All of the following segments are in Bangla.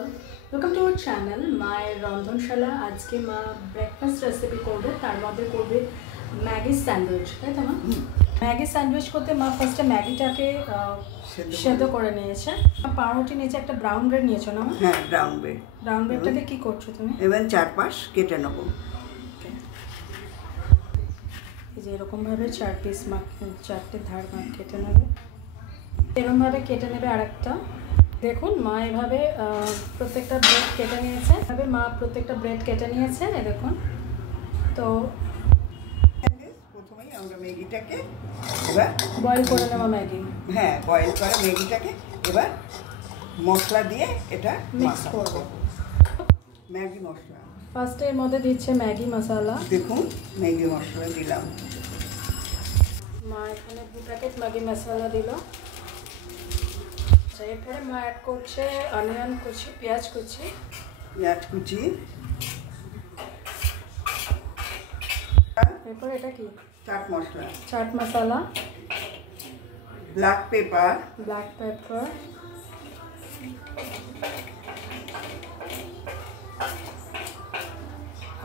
ওয়েলকাম টু আওয়ার চ্যানেল মায়ের রন্ধনশালা। আজকে মা ব্রেকফাস্ট রেসিপি করবে, তার মধ্যে করবে ম্যাগি স্যান্ডউইচ, তাই তো মা? ম্যাগি স্যান্ডউইচ করতে মা ফার্স্টে ম্যাগিটাকে সেদ্ধ করে নিয়েছে। পাউরুটি নিয়েছে, একটা ব্রাউন ব্রেড নিয়েছো না? হ্যাঁ, ব্রাউন ব্রেড। ব্রাউন ব্রেডটাকে কি করছো তুমি? এবার চারপাশ কেটে নেবো। এই যে এরকমভাবে 4 পিস চারটে ধার কেটে নেবে, এরকমভাবে কেটে নেবে। আরেকটা দেখুন মা এভাবে প্রত্যেকটা ব্রেড কেটে নিয়েছে, এভাবে মা প্রত্যেকটা ব্রেড কেটে নিয়েছে। এই দেখুন। তো প্রথমেই আমরা ম্যাগিটাকে এবার বয়েল করে নেব ম্যাগি। হ্যাঁ, বয়েল করে ম্যাগিটাকে এবার মশলা দিয়ে এটা মিক্স করব। ম্যাগি মশলা ফার্স্টে এর মধ্যে দিচ্ছে ম্যাগি মশলা। দেখুন ম্যাগি মশলা দিলাম। মা এখানে 2 প্যাকেট ম্যাগি মশলা দিল। এরপরে মা অ্যাড করছে অনিয়ন কুচি, পেঁয়াজ কুচি, এরপর এটা কি চাট মশলা, ব্ল্যাক পেপার,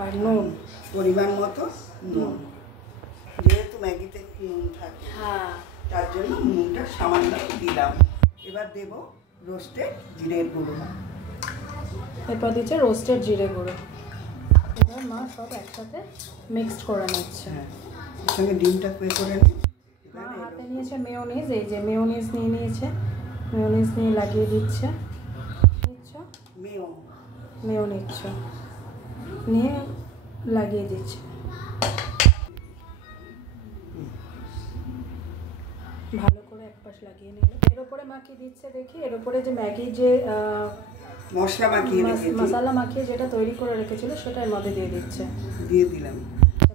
আর নুন, পরিমাণ মতো নুন। যেহেতু ম্যাগিতে নুন থাকে, হ্যাঁ, তার জন্য নুনটা সামান্য দিলাম। এবার দেব রোস্টেড জিরের গুঁড়ো, এরপর দিচ্ছে রোস্টেড জিরে গুঁড়ো। এবার মা সব একসাথে মিক্সড করে নিচ্ছে। এর সঙ্গে ডিমটা করে নিই। মা হাতে নিয়েছে মেয়োনিজ, এই যে মেয়োনিজ নিয়ে নিয়েছে, মেয়োনিজ নিয়ে লাগিয়ে দিচ্ছে। মেয়ো নিচ্ছ নিয়ে লাগিয়ে দিচ্ছে। ভালো করে এক পাশ লাগিয়ে নিল। এর উপরে মাখিয়ে দিচ্ছে, দেখি এর উপরে যে ম্যাগি যে মশলা মাখিয়ে যেটা তৈরি করে রেখেছিল সেটা এর মধ্যে দিয়ে দিলাম।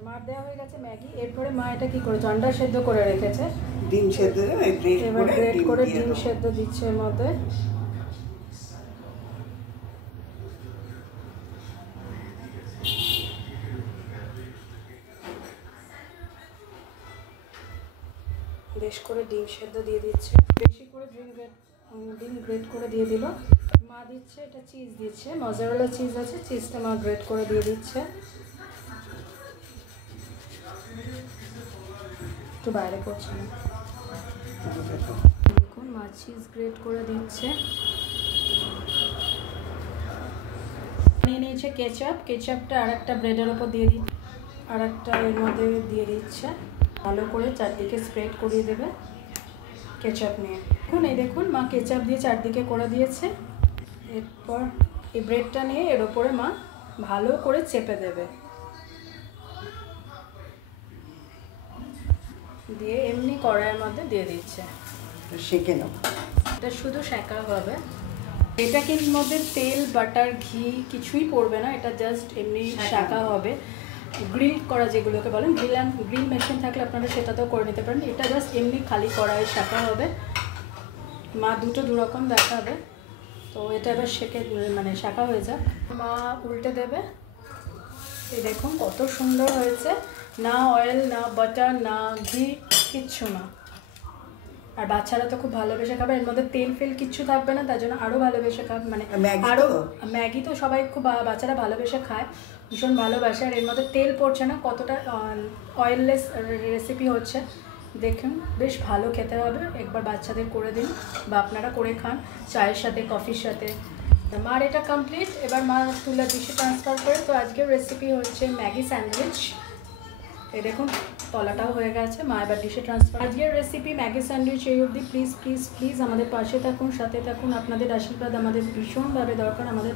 মার দেওয়া হয়ে গেছে ম্যাগি। এরপরে মা এটা কি করে জন্ডা সেদ্ধ করে রেখেছে, ডিম সেদ্ধ, এবার গ্রেট করে ডিম সেদ্ধ দিচ্ছে এর মধ্যে। বেশ করে ডিম সেদ্ধ দিয়ে দিচ্ছে, বেশি করে ডিম গ্রেট করে দিয়ে দিল। মা দিচ্ছে এটা চিজ দিচ্ছে, মজারেলা চিজ আছে, চিজটা মা গ্রেট করে দিয়ে দিচ্ছে। একটু বাইরে করছে না, দেখুন মা চিজ গ্রেট করে দিচ্ছে। নিয়ে নিয়েছে কেচাপটা আর একটা ব্রেডের ওপর দিয়ে দিচ্ছে, আর একটা এর মধ্যে দিয়ে দিচ্ছে। ভালো করে চারদিকে স্প্রেড করিয়ে দেবে কেচাপ নিয়ে। দেখুন মা কেচাপ দিয়ে চারদিকে করে দিয়েছে। এরপর এই ব্রেডটা নিয়ে এর ওপরে মা ভালো করে চেপে দেবে, দিয়ে এমনি কড়াইয়ের মধ্যে দিয়ে দিচ্ছে। সেঁকে নেব, এটা শুধু সেঁকা হবে। এটা কিন্তু মধ্যে তেল বাটার ঘি কিছুই পড়বে না, এটা জাস্ট এমনি সেঁকা হবে। গ্রিল করা যেগুলোকে বলেন, গ্রিল মেশিন থাকলে আপনারা সেটাতেও করে নিতে পারেন। এটা জাস্ট এমনি খালি কড়াইয়ে সেঁকা হবে। মা দু রকম দেখাবে, তো এটা এবার সেঁকা হয়ে যাক। মা উল্টে দেবে। এই দেখুন কত সুন্দর হয়েছে, না অয়েল না বাটার না ঘি, কিচ্ছু না। আর বাচ্চারা তো খুব ভালোবেসে খাবে, এর মধ্যে তেল ফেল কিচ্ছু থাকবে না, তার জন্য আরও ভালোবেসে খাবে। আরও ম্যাগি তো সবাই খুব বাচ্চারা ভালোবেসে খায়, ভীষণ ভালোবাসে। আর এর মধ্যে তেল পড়ছে না, কতটা অয়েললেস রেসিপি হচ্ছে দেখুন। বেশ ভালো খেতে হবে, একবার বাচ্চাদের করে দিন বা আপনারা করে খান চায়ের সাথে, কফির সাথে। মার এটা কমপ্লিট। এবার মা তুলা ডিশে ট্রান্সফার করে। তো আজকের রেসিপি হচ্ছে ম্যাগি স্যান্ডউইচ। এই দেখুন তলাটাও হয়ে গেছে, মা এবার ডিশে ট্রান্সফার। আজকের রেসিপি ম্যাগি স্যান্ডউইচ এই অবধি। প্লিজ প্লিজ প্লিজ আমাদের পাশে থাকুন, সাথে থাকুন। আপনাদের আশীর্বাদ আমাদের ভীষণভাবে দরকার। আমাদের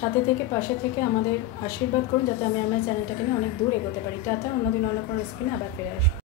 সাথে থেকে পাশে থেকে আমাদের আশীর্বাদ করুন, যাতে আমি আমার চ্যানেলটাকে নিয়ে অনেক দূর এগোতে পারি। টাটা, অন্যদিন অন্য কোনো রেসিপি নিয়ে আবার ফিরে আসবো।